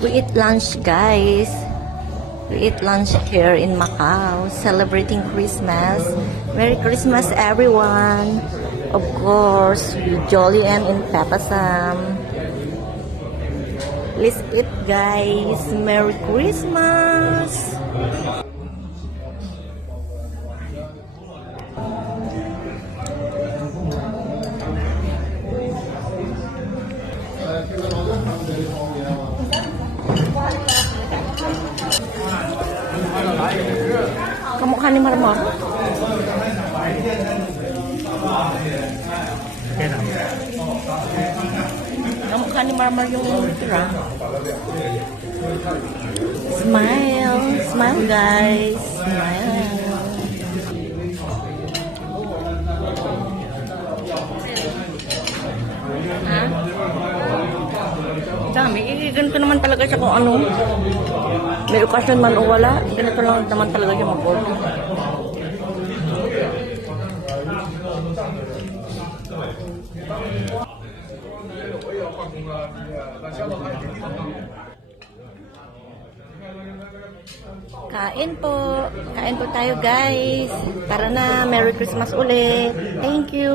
We eat lunch, guys. We eat lunch here in Macau, celebrating Christmas. Merry Christmas, everyone. Of course, Jolly and in Papa Sam. Let's eat, guys. Merry Christmas. Kamukha ni Marmar. Kamukha ni Marmar yung tira. Smile. Smile, guys. Smile. Ha? Dami. Ganito naman talaga siya kung ano. May okasyon man o wala, ganito lang naman talaga siya mag-order. Kain po. Kain po tayo, guys. Tara na. Merry Christmas ulit. Thank you.